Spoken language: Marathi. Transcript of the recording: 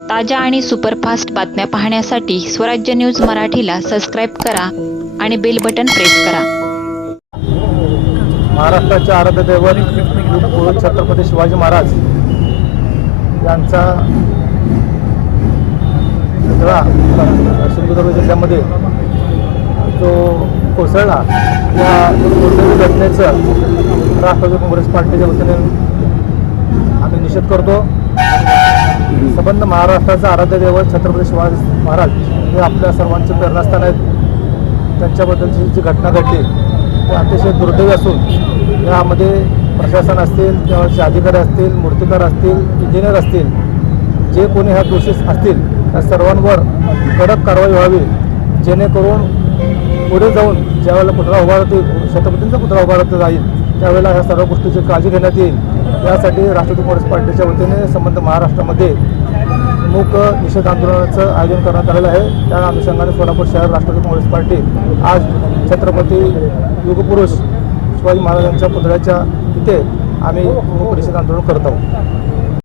ताज्या आणि सुपरफास्ट बातम्या पाहण्यासाठी स्वराज्य न्यूज मराठीला सबस्क्राईब करा आणि बेल बटन प्रेस करा. महाराष्ट्राचे आराध्य दैवत छत्रपती शिवाजी महाराज यांचा पुतळा सिंधुदुर्ग जिल्ह्यामध्ये जो कोसळला या कोसळी घटनेचं राष्ट्रवादी काँग्रेस पार्टीच्या वतीने आम्ही निषेध करतो. संबंध महाराष्ट्राचा आराध्य दैवत छत्रपती शिवाजी महाराज हे आपल्या सर्वांचे प्रेरणास्थान आहेत. त्यांच्याबद्दलची जी घटना घडली ते अतिशय दुर्दैवी असून यामध्ये प्रशासन असतील त्यावरचे अधिकारी असतील मूर्तिकार असतील इंजिनियर असतील जे कोणी ह्या दोषी असतील त्या सर्वांवर कडक कारवाई व्हावी जेणेकरून पुढे जाऊन ज्यावेळेला पुतळा उभारतील छत्रपतींचा पुतळा उभारत जाईल त्यावेळेला ह्या सर्व गोष्टीची काळजी घेण्यात येईल यासाठी राष्ट्रवादी काँग्रेस पार्टीच्या वतीने संबंध महाराष्ट्रामध्ये मूक निषेध आंदोलनाचं आयोजन करण्यात आलेलं आहे. त्या अनुषंगाने सोलापूर शहर राष्ट्रवादी काँग्रेस पार्टी आज छत्रपती युगपुरुष शिवाजी महाराजांच्या पुतळ्याच्या इथे आम्ही मूक निषेध आंदोलन करत आहोत.